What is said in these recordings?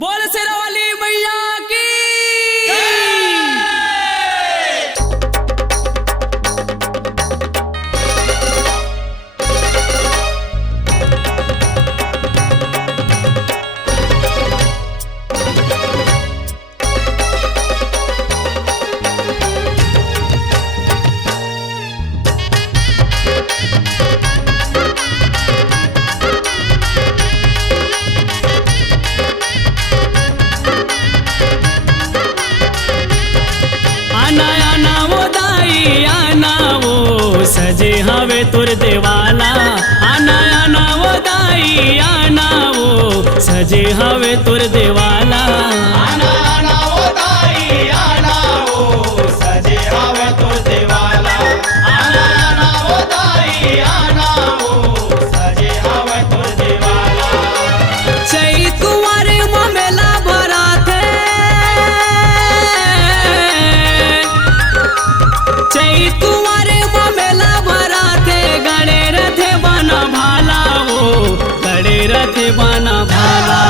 बोल शेरावाली मैया की। सजे हवे तुर देवाला आना आना वो दाई आना वो सजे हवे तुर देवाला आना आना वो दाई आना वो सजे हवे तुर देवाला आना आना वो दाई आना वो सजे हवे तुर देवाला। चई कुंवारे ममेला भरा थे चई कुंवारे ममेला भरा थे गड़े रथे बना भाला वो गड़े रथे बना भाला।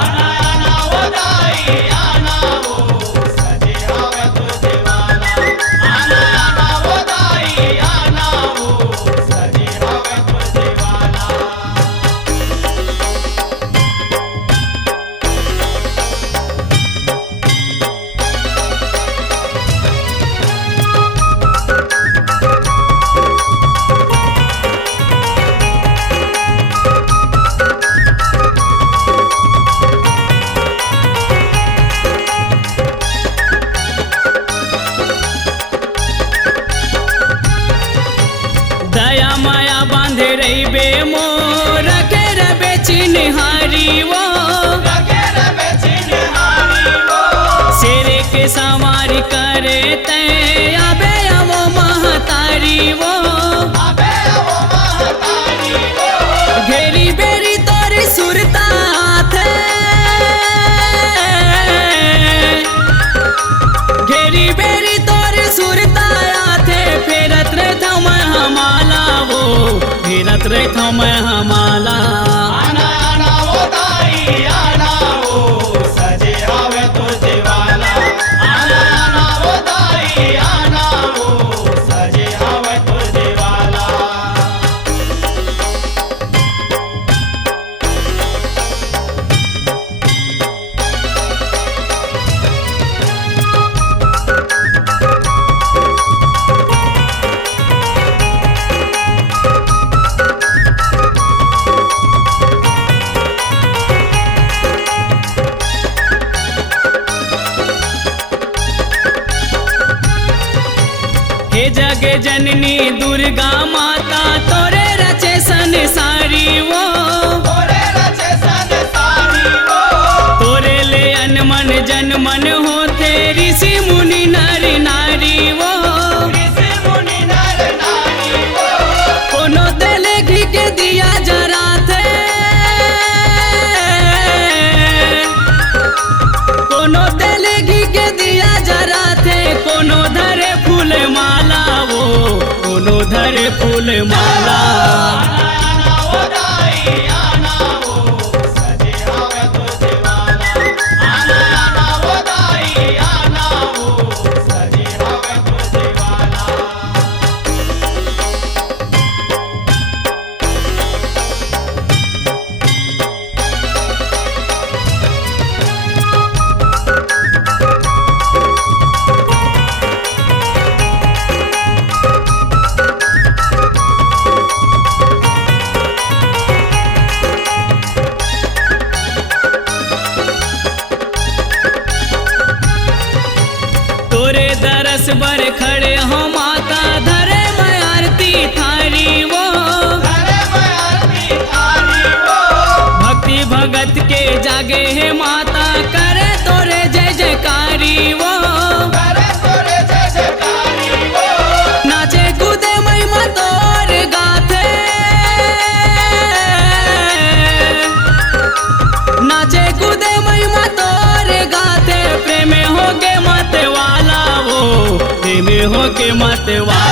आना आना वो दाई आना वो सजे हवे तुर देवाला आना आना वो दाई आना वो सजे हवे तुर देवाला। दया माया बांधे रही बे मोर के रबे चिन्हारी वो शेरे के सवारी करे तय अबे वो महतारी वो घेरी बेरी तोरी सुरता थे घेरी बेरी तोरी सुरता थे फेरत रे थम हमाला वो फेरत रे थम हमाला। आना आना वो दाई आना वो सजे हवे तुर देवाला आना आना वो दाई आना वो सजे हवे तुर देवाला। हे जगे जननी दुर्गा माता तोरे रचे संसारी वो तोरे रचे संसारी वो तोरे ले अनमन जनमन होते ऋषि मुनि नर नारी वो ऋषि मुनि नर नारी वो कोनो तेले घी के दिया जरा थे कोनो तेले घी के दिया जरा थे कोनो धरे फूल माला वो कोनो धरे फूल माला। आना आना वो दाई आना वो सजे हवे तुर देवाला आना आना वो दाई आना वो सजे हवे तुर देवाला। तोरे दरस बर खड़े हो माता धरे मैं आरती थारी वो भक्ति भगत के जागे है माता करे तोरे जय जयकारी वो नाचे कूदे महिमा तोर गाथे नाचे कूदे महिमा तोर गाथे प्रेम हो के मत वाला वो प्रेम हो के मत वाला।